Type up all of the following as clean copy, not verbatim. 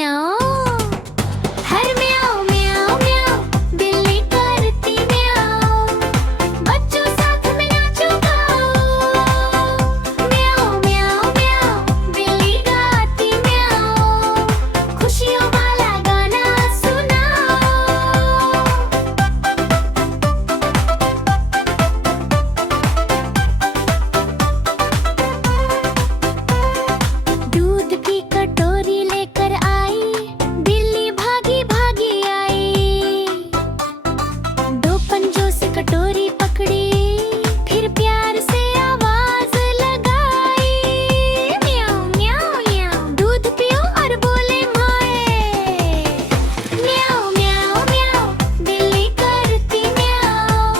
म्याओ। हर म्याओ म्याओ म्याओ बिल्ली करती म्याओ। बच्चों साथ में नाचो गाओ। म्याओ म्याओ म्याओ बिल्ली गाती म्याओ। खुशियों वाला गाना सुनाओ। दूध की कटोरी लेकर आई, बिल्ली भागी भागी आई। दो पंजों से कटोरी पकड़ी, फिर प्यार से आवाज लगाई। म्याऊं म्याऊं म्याऊं दूध पियो और बोले माए। म्याऊं म्याऊं म्याऊं बिल्ली करती म्याऊं।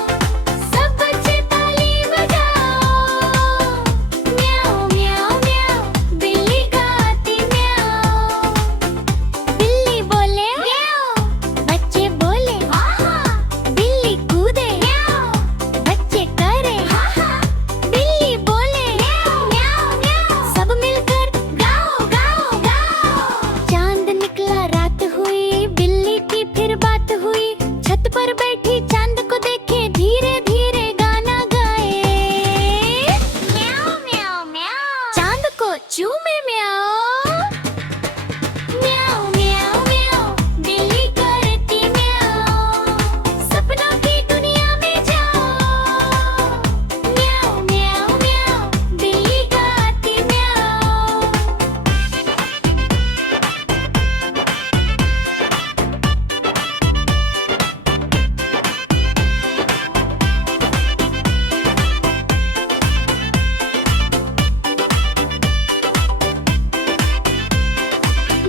सब बच्चे ताली बजाओ। म्याऊं म्याऊं म्याऊं बिल्ली गाती म्याऊं। बिल्ली बोले म्याऊं, बच्चे बोले आहा। बिल्ली कूदे म्याऊं, बच्चे करे आहा। बिल्ली बोले म्याऊं म्याऊं म्याऊं, सब मिलकर गाओ गाओ गाओ। चांद निकला रात हुई, बिल्ली की फिर बात हुई। छत पर बैठी चांद को देखे, धीरे धीरे गाना गाए। म्याऊं म्याऊं म्याऊं चांद को चूमे म्याऊं। म्याऊं म्याऊं म्याऊं बिल्ली करती म्याऊं। सपनों की दुनिया में जाओ। म्याऊं म्याऊं म्याऊं बिल्ली गाती म्याऊं।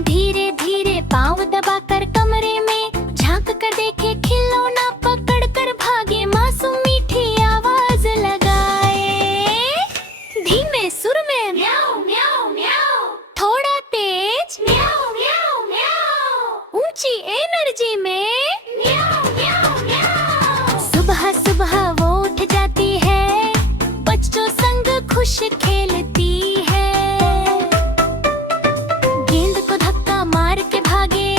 धीरे धीरे पाँव दबाकर कमरे में झांक कर देखे, खिलौना पकड़ कर भागे। मासूम मीठी आवाज लगाए, धीमे सुर में म्याऊं म्याऊं म्याऊं। थोड़ा तेज म्याऊं म्याऊं म्याऊं। ऊंची एनर्जी में म्याऊं म्याऊं म्याऊं। सुबह सुबह वो उठ जाती है, बच्चों संग खुश खेलती है। गेंद को धक्का मार के भागे,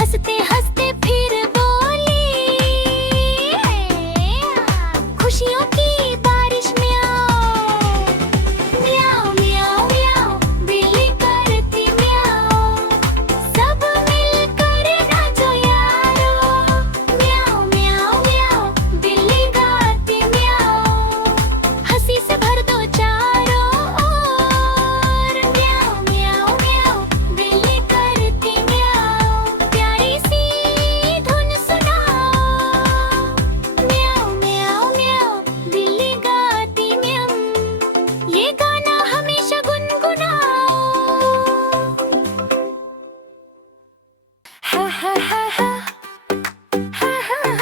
हंसते हंसते फिर बोली। खुशियों की बारिश म्याऊं। म्याऊं म्याऊं म्याऊं बिल्ली करती म्याऊं। सब मिलकर नाचो यारो। म्याऊं म्याऊं म्याऊं बिल्ली गाती म्याऊं। हंसी से भर दो चारों ओर। म्याऊं म्याऊं म्याऊं बिल्ली करती म्याऊं। प्यारी सी धुन सुनाओ। म्याऊं म्याऊं म्याऊं बिल्ली गाती म्याऊं। ये गाना हमेशा गुनगुनाओ। हा हा हा हा हा हा हा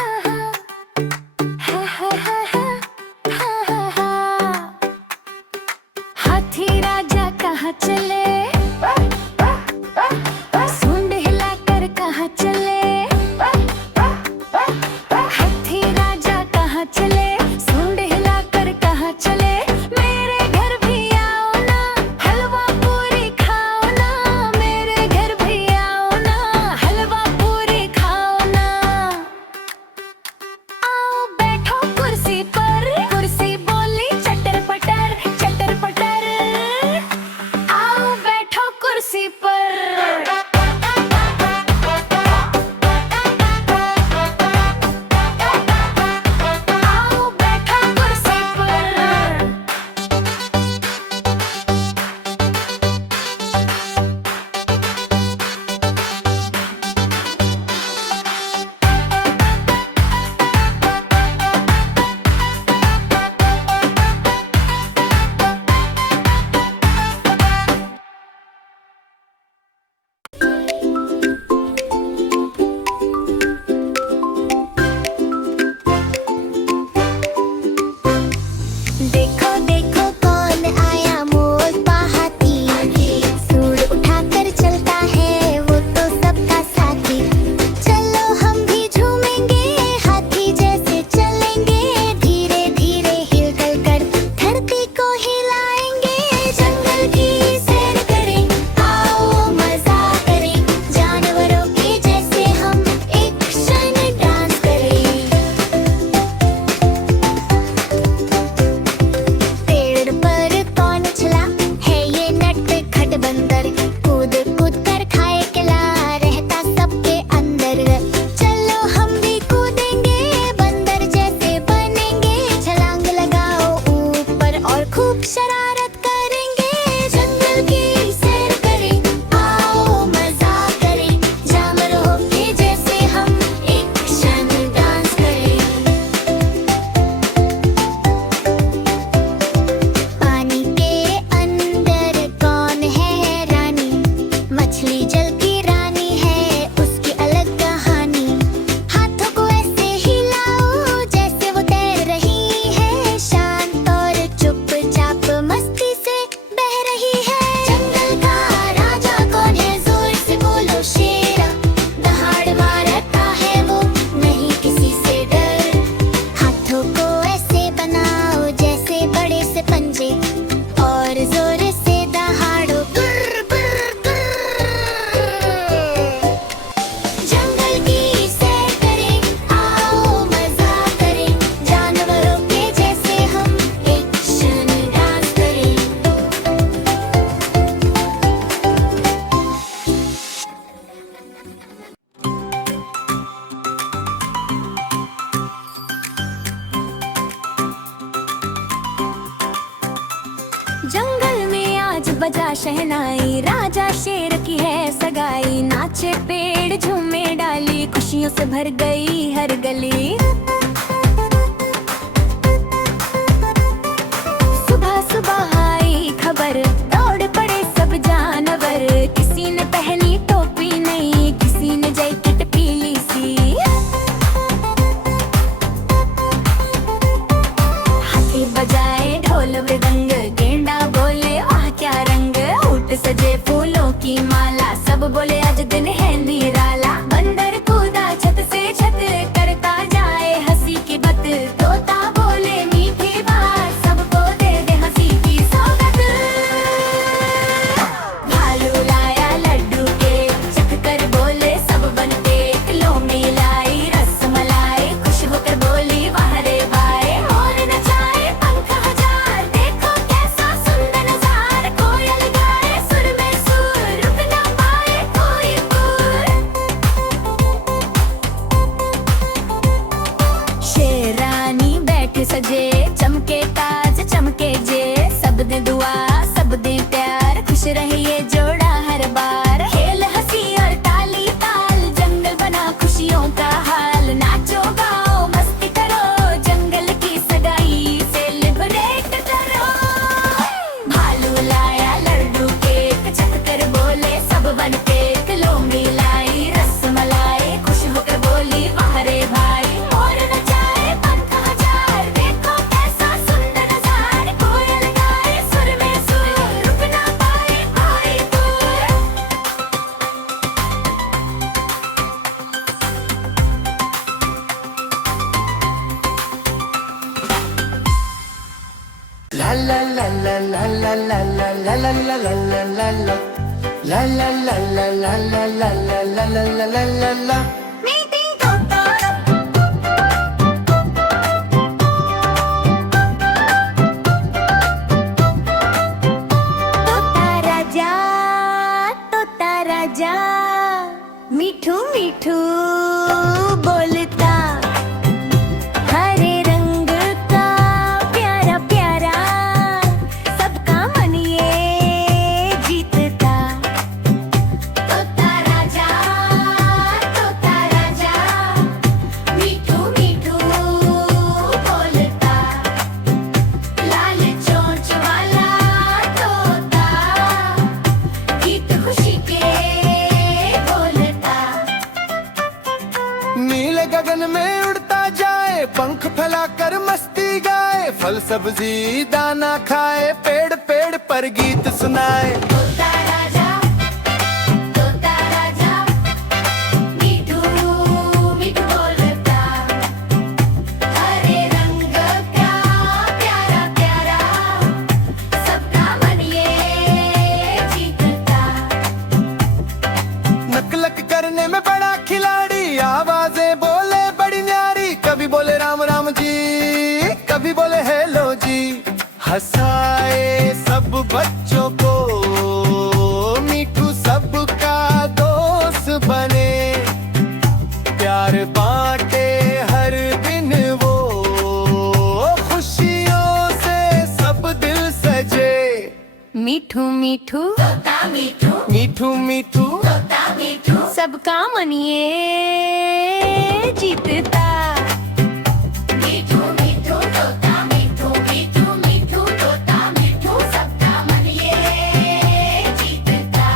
हा हा हा हा हा। हाथी राजा कहाँ चले, सूंड हिलाकर कहाँ चले। हाथी राजा कहाँ चले, सूंड हिलाकर कहाँ चले। मेरे घर भी आओ ना, हलवा पूरी खाओ ना। मेरे घर भी आओ ना, हलवा पूरी खाओ ना। आओ बैठो कुर्सी पर, कुर्सी बोली चटर पटर चटर पटर। आओ जंगल में आज बजा शहनाई, राजा शेर की है सगाई। नाचे पेड़ झूमे डाली, खुशियों से भर गई हर गली। सुबह सुबह आई खबर, दौड़ पड़े सब जानवर। किसी ने पहनी टोपी नई, किसी ने जैकेट पीली सी। हाथी बजाए ढोल मृदंग, गेंडा बोले आह क्या रंग। ऊंट सजे फूलों की माला, सब बोले आज दिन है निराला। बंदर कूदा छत से छत, करता जाए हंसी की बत। तोता बोले मीठी बात, सबको दे दे हंसी की सौगत। भालू लाया लड्डू के, चख कर बोले सब बनके। लो मिलाई रसमलाई, खुश होकर बोली वाह रे भाई। और नचाए पंख हजार, देखो कैसा सुंदर नजारा। कोयल गाए सुर में सुर, रुक ना पाए कोई सुर। शेरानी बैठे सजे, चमके ताज चमके जे। सब दे दुआ सब दे प्यार, खुश रहिए जोड़ा हर बार। खेल हंसी और ताली ताल, जंगल बना खुशियों का हाल। नाचो गाओ मस्ती करो, जंगल की सगाई से लिबरेट करो। भालू लाया लड्डू केक, चख कर बोले सब बनके। लो मिलाई रसमलाई, खुश होकर बोली वाह रे भाई। और नचाए पंख हजार, देखो कैसा सुंदर नजारा। कोयल गाए सुर में सुर, रुक ना पाए कोई सुर। La la la la la la la la la la la la la la la. La la la la la la la la la la la la la la. तोता राजा मीठू मीठू बोलता। हरे रंग का प्यारा प्यारा, सबका मन ये जीतता। तोता राजा मीठू मीठू बोलता। लाल चोंच वाला तोता, गीत खुशी के बोलता। नीले गगन में उड़ता जाए, पंख फैलाकर मस्ती गाए। फल सब्जी दाना खाए, पेड़ पेड़ पर गीत सुनाए। तोता राजा मीठू मीठू बोलता। हरे रंग का प्यारा प्यारा, सबका मन ये जीतता। नकलक करने में बड़ा खिलाड़ी, आवाजें बोले बड़ी न्यारी। कभी बोले राम राम जी, कभी बोले हेलो जी। हंसाए सब बच्चों को, मीठू सबका दोस्त बने। प्यार बांटे हर दिन वो, खुशियों से सब दिल सजे। मीठू मीठू तोता मीठू, मीठू मीठू तोता मीठू, सबका मन ये जीतता। मीठू मीठू तोता मीठू, मीठू मीठू तोता मीठू, सबका मन ये जीतता।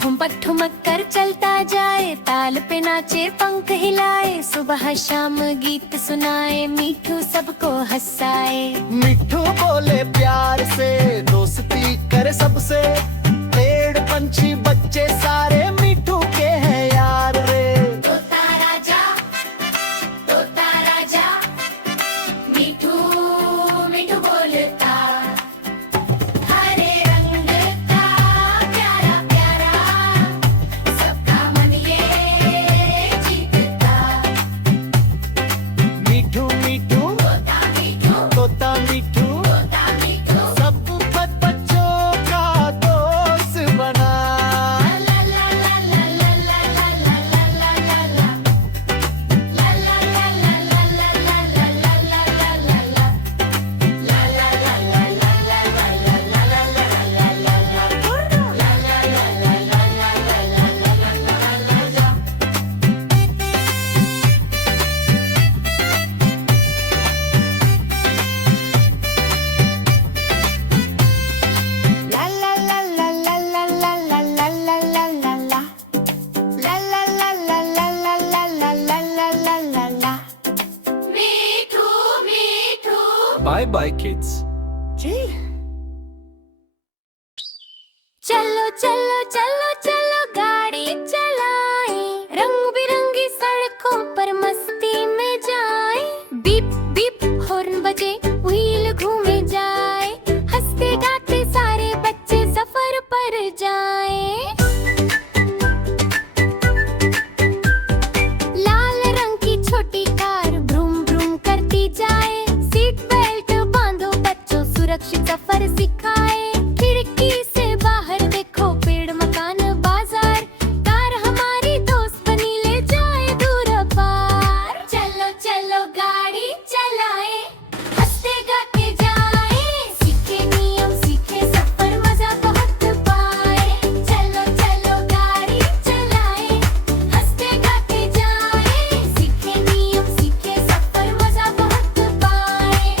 ठुमक ठुमक कर चलता जाए, ताल पे नाचे पंख हिलाए। सुबह शाम गीत सुनाए, मीठू सबको हंसाए। मिठू बोले प्यार से, दोस्ती करे सबसे। पेड़ पंछी बच्चे सारे मिठू के हैं यार रे। तोता राजा मीठू मीठू बोलता। हरे रंग का प्यारा प्यारा, सबका मन ये जीतता। मिठू मिठू बाय बाय किड्स। चलो चलो चलो चलो गाड़ी चलाएं, रंग बिरंगी सड़कों पर मस्ती में जाएं। बीप बीप हॉर्न बजे, व्हील घूमे जाए, हंसते गाते सारे बच्चे सफर पर जाएं। लाल रंग की छोटी कार ब्रूम ब्रूम करती जाए, सीट बेल्ट बांधो बच्चों सुरक्षित सफर सिखाए। खिड़की से बाहर देखो पेड़ मकान बाजार, कार हमारी दोस्त बनी ले जाए दूर पार। चलो चलो गाड़ी चलाए, हंसते गाते जाए, सीखे नियम सीखे सफर मजा बहुत पाए। चलो चलो गाड़ी चलाए, हंसते गाते जाए, सीखे नियम सीखे सफर मजा बहुत पाए।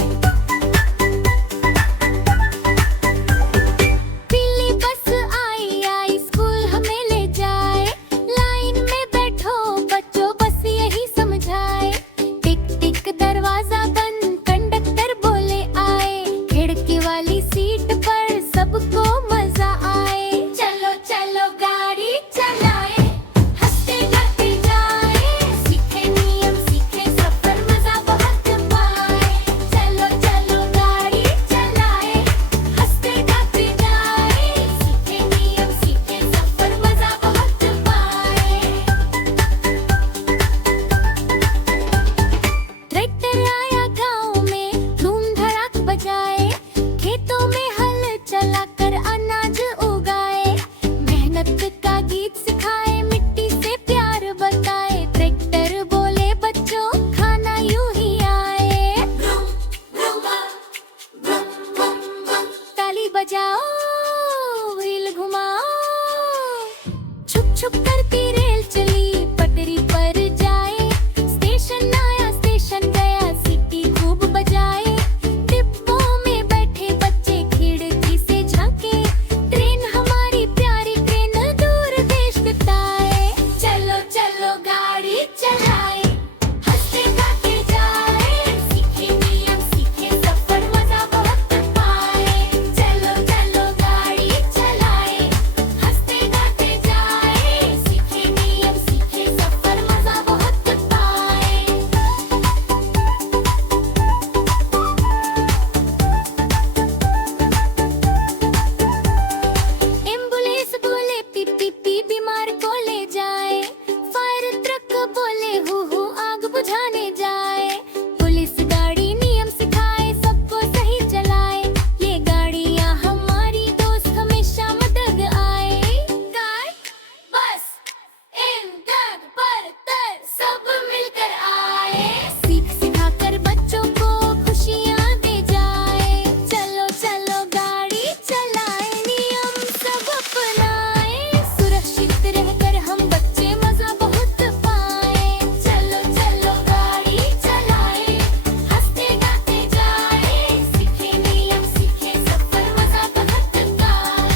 पीली बस आई आई स्कूल हमें ले जाए, लाइन में बैठो बच्चों बस यही समझाए। टिक टिक दरवाजा बंद कंडक्टर बोले आए, खिड़की वाली सीट पर सबको मजा आए। चलो चलो गाड़ी चलाए, हंसते गाते जाए, सीखे नियम सीखे सफर मजा बहुत पाए। चलो चलो गाड़ी चलाए, हंसते गाते जाए, सीखे नियम सीखे सफर मजा बहुत पाए। ट्रैक्टर आया गांव में धूम धड़ाक बजाए, खेतों में हल चलाकर अनाज उगाए। मेहनत का गीत सिखाए, मिट्टी से प्यार बताए, ट्रैक्टर बोले बच्चों खाना यूं ही आए। ताली बजाओ व्हील घुमाओ, छुप छुप करती रेल चली पटरी पर जाए। स्टेशन आया स्टेशन गया सीटी खूब बजाए, डिब्बों में बैठे बच्चे खिड़की से झांके, ट्रेन हमारी प्यारी ट्रेन दूर देश बिताए। चलो चलो गाड़ी चलाए, हंसते गाते जाए, सीखे नियम सीखे सफर मजा बहुत पाए। चलो चलो गाड़ी चलाए, हंसते गाते जाए, सीखे नियम सीखे सफर मजा बहुत पाए। एम्बुलेंस बोले पी पी पी बीमार को ले जाए, फायर ट्रक बोले हु हु आग बुझाने जाए। पुलिस गाड़ी नियम सिखाए, सबको सही चलाए, ये गाड़ियां हमारी दोस्त हमेशा मदद आए। कार बस इंजन बरतर सब मिलकर आए, सीख सिखाकर बच्चों को खुशियां दे जाए। चलो चलो गाड़ी चलाए, नियम सब अपनाए, सुरक्षित रहकर हम बच्चे मजा बहुत पाए। चलो चलो गाड़ी चलाए, हंसते गाते जाए, सीखे नियम सीखे सफर मजा बहुत पाए।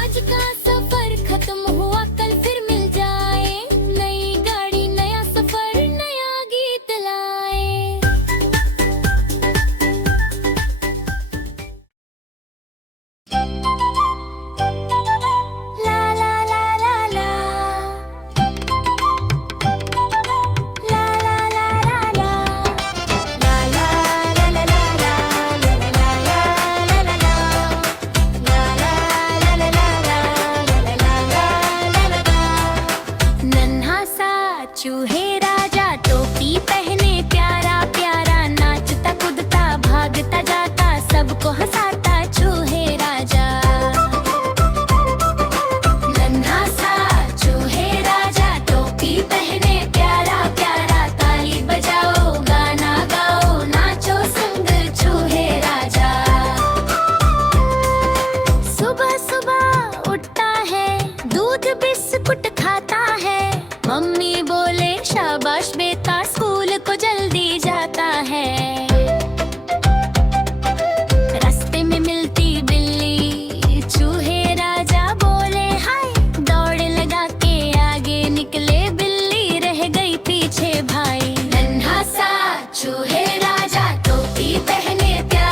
आज का सफर खत्म हुआ कल फिर मिल जाए, नई गाड़ी नया सफर नया गीत लाए। ला ला ला ला ला, ला ला ला ला ला, ला ला ला ला ला ला, ला ला ला ला ला ला, ला ला ला ला ला ला, ला ला ला ला। नन्हा सा चूहे राजा टोपी पहने, प्यारा प्यारा नाचता कूदता भागता जाता, सबको हंसाता चूहे राजा। नन्हा सा चूहे राजा टोपी पहने, प्यारा प्यारा ताली बजाओ गाना गाओ, नाचो संग चूहे राजा। सुबह सुबह उठता है, दूध बिस्कुट खाता है, मम्मी बोले शाबाश बेटा स्कूल को जल्दी जाता है। रास्ते में मिलती बिल्ली, चूहे राजा बोले हाय, दौड़ लगा के आगे निकले, बिल्ली रह गई पीछे भाई। नन्हा सा चूहे राजा टोपी पहने, प्यारा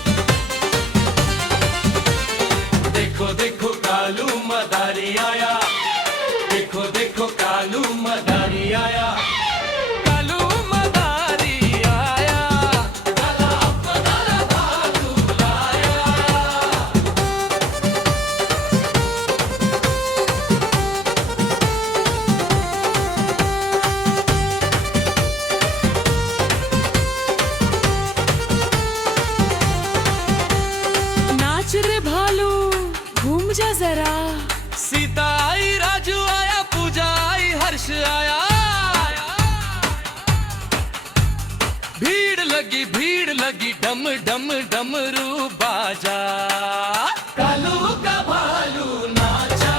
जा जरा। सीता आई, राजू आया, पूजा आई, हर्ष आया। भीड़ लगी, डम डम डमरू बाजा। कालू का भालू नाचा,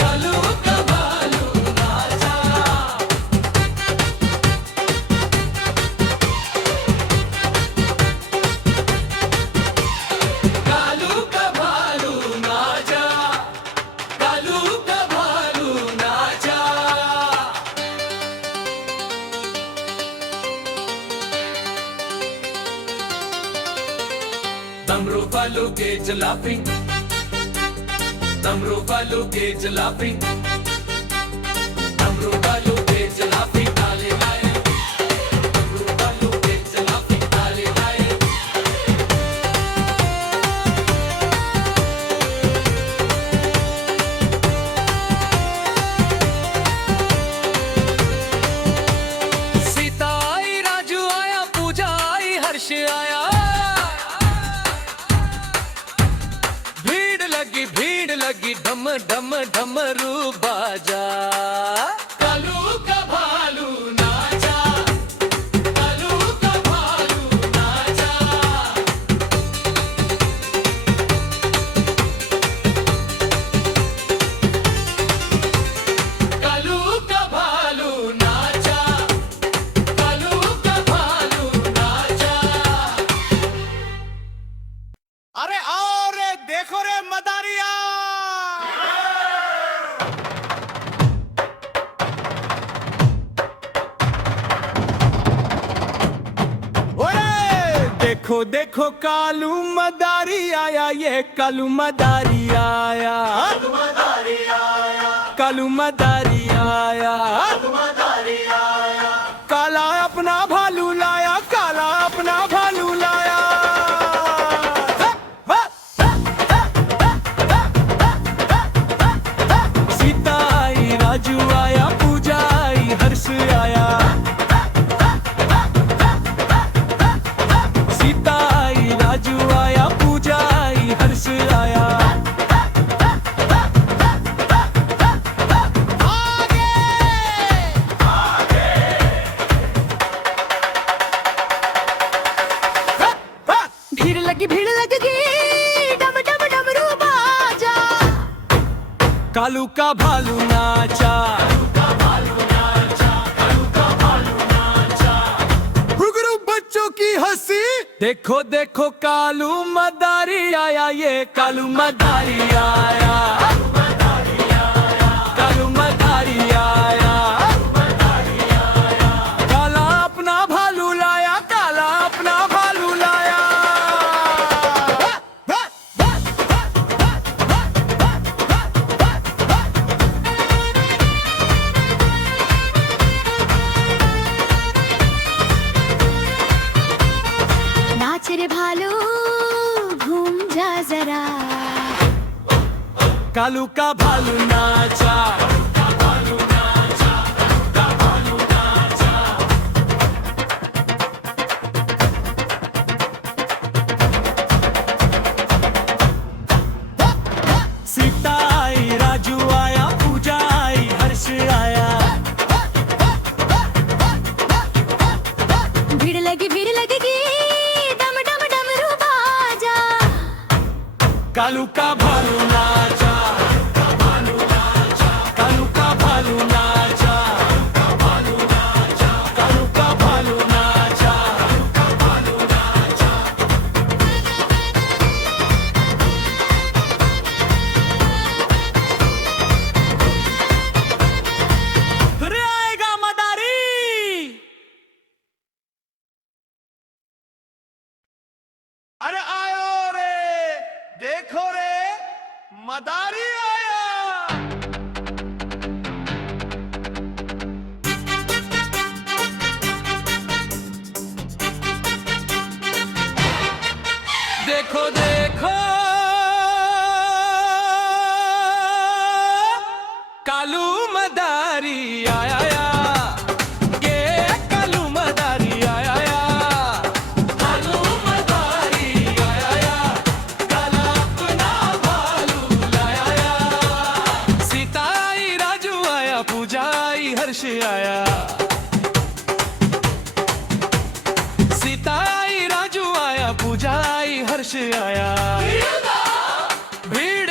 कालू का भालू नाचा। कालू का भालू नाचा, कालू का भालू नाचा। डमरू वालू गेज लाफिंग, डमरू वालू गेज लाफिंग, डमरू वालू गेज लाफिंग, ताले लाए। डमरू वालू गेज लाफिंग, ताले लाए। सीता आई, राजू आया, पूजा आई, हर्ष आया। भीड़ लगी, डम डम डमरू बाजा। कालू का भालू नाचा, कालू का भालू नाचा। कालू का भालू नाचा, कालू का भालू नाचा। अरे आओ रे, देखो रे मदारिया। ओए देखो देखो कालू मदारी आया, ये कालू मदारी आया, कालू मदारी आया, कालू मदारी आया, कालू मदारी आया। काला अपना भालू लाया, काला अपना भालू लाया। सीता आई, राजू आया, पूजा आई, हर्ष आया। सीता आई, राजू आया, पूजा आई, हर्ष आया। भीड़ लगी, डम डम डमरू बाजा। कालू का भालू नाचा, घुघरू बच्चों की हंसी। देखो देखो कालू मदारी आया, ये कालू मदारी आया, कालू मदारी आया। काला अपना भालू लाया, काला अपना भालू लाया। नाच रे भालू, घूम जा जरा। कालू का भालू नाचा, सीता आई, राजू आया, पूजा आई, हर्ष आया। भीड़ लगेगी, डम डम डमरू बाजा। कालू का भालू नाचा, कालू का भालू नाचा, कालू का भालू नाचा। फिर आएगा मदारी। अरे आयो रे, देखो रे, मदारी आया। देखो देखो कालू मदारी आया, ये कालू मदारी आया। कालू मदारी आया, काला अपना भालू हर्ष आया। भीड़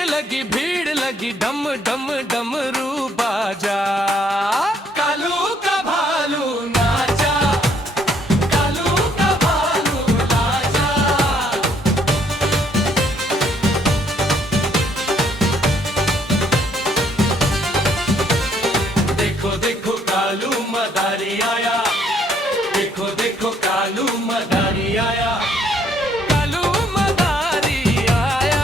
लगी डम डम डमरू बाजा। कालू का भालू नाचा, कालू का भालू नाचा। देखो देखो कालू मदारी आया, देखो देखो कालू मदारी आया। कालू मदारी आया,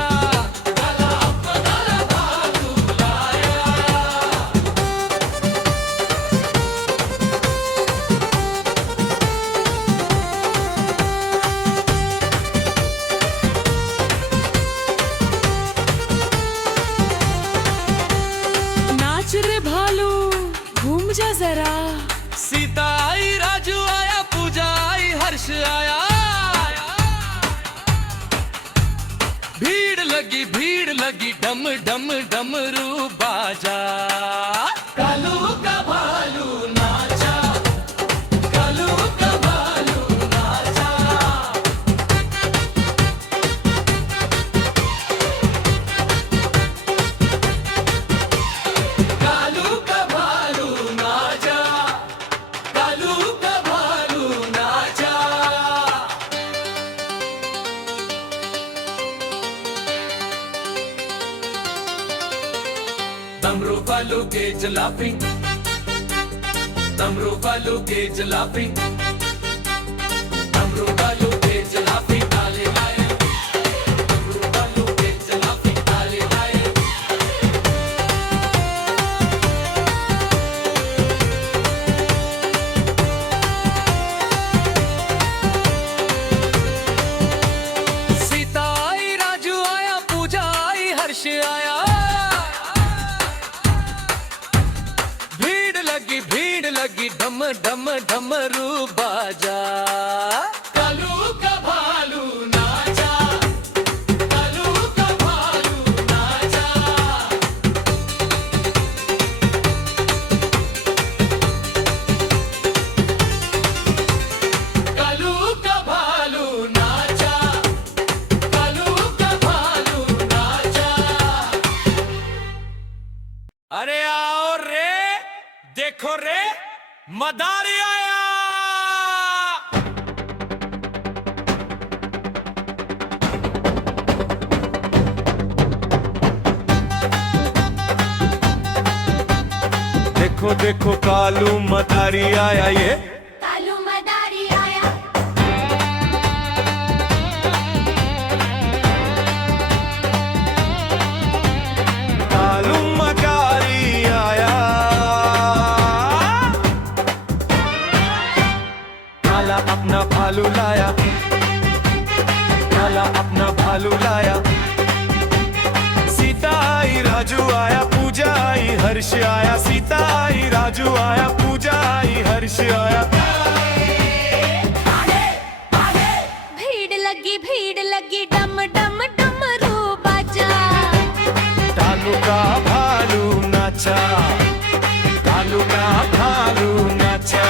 काला अपना भालू लाया। नाच रे भालू घूम जा जरा। सीता आई, राजू आया, पूजा आई, हर्ष आया। भीड़ लगी डम डम डमरू बाजा। कालू का भालू नाचा, कालू का भालू नाचा। कालू का भालू नाचा, कालू का भालू नाचा। डमरू भालू गेज लाफिंग, डमरू भालू गेज लाफिंग, डमरू भालू गेज लाफिंग, ताले लाए। डमरू भालू गेज लाफिंग, ताले लाए। सीता आई, राजू आया, पूजा आई, हर्ष आया। भीड़ लगी डम डम डमरू बाजा। कालू का भालू नाचा, कालू का भालू नाचा। कालू का भालू नाचा, कालू का भालू नाचा। अरे आओ रे, देखो रे, मदारी आया। देखो देखो कालू मदारी आया ये। कालू मदारी आया, कालू मदारी आया। काला अपना भालू लाया, काला अपना भालू लाया। सीता आई, राजू आया, पूजा आई, हर्ष आया। सीता आई, राजू आया, पूजा आई, हर्ष आया। भीड़ लगी डम डम डमरू बाजा। कालू का भालू नाचा, कालू का भालू नाचा।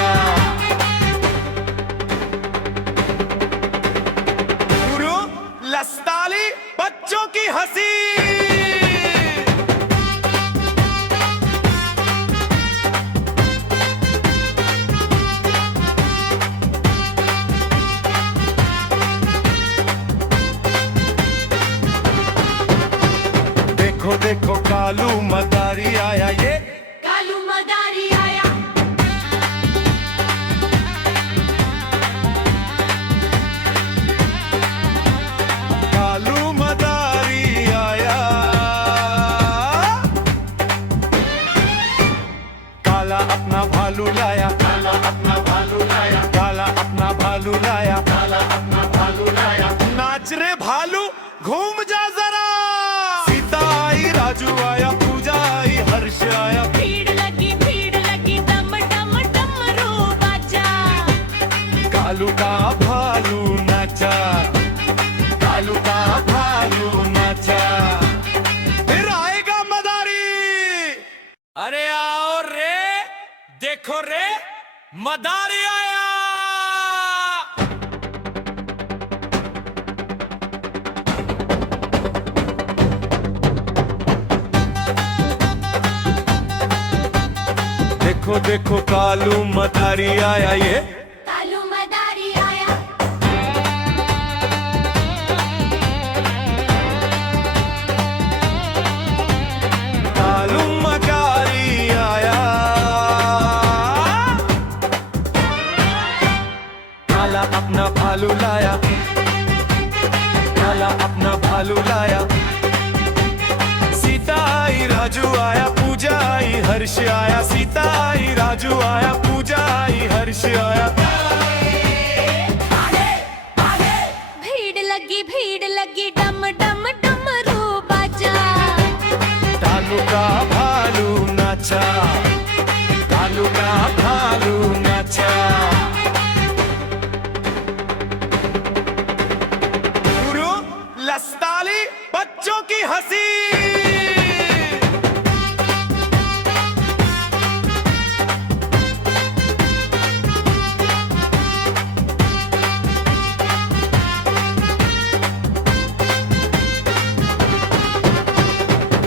गुरु लस्ताली बच्चों की हंसी। देखो देखो कालू मदारी आया ये। कालू मदारी आया, कालू मदारी आया। काला अपना भालू लाया, काला अपना भालू लाया, काला अपना भालू लाया, काला अपना भालू लाया। नाच रे भालू घूम जा जरा। सीता आई, राजू आया, पूजा आई, हर्ष आया। भीड़ लगी डम डम डमरू बाजा। कालू का भालू नाचा, कालू का भालू नाचा। फिर आएगा मदारी। अरे आओ रे, देखो रे, मदारी आया। देखो देखो कालू मदारी आया ये कालू मदारी आया कालू मदारी आया काला अपना भालू लाया काला अपना भालू लाया सीता आई राजू आया पूजा आई हर्ष आया सीता आई राजू आया पूजा आई हर्ष आया भीड़ लगी डम डम डमरू बाजा कालू का भालू नाचा कालू का भालू नाचा गुरु लस्ताली बच्चों की हंसी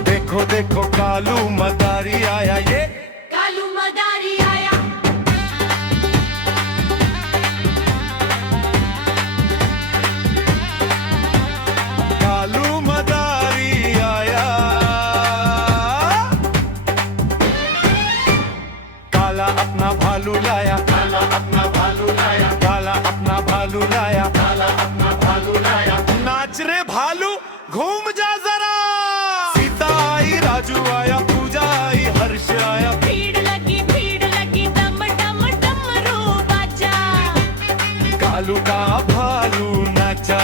देखो देखो कालू मदारी आया ये कालू मदारी आया कालू मदारी आया काला अपना भालू लाया काला अपना भालू लाया काला अपना भालू लाया काला अपना भालू लाया नाच रे भालू घूम जा जरा सीता आई राजू आया पूजा आई हर्ष आया भीड़ लगी डम डम डमरू बाजा कालू का भालू नाचा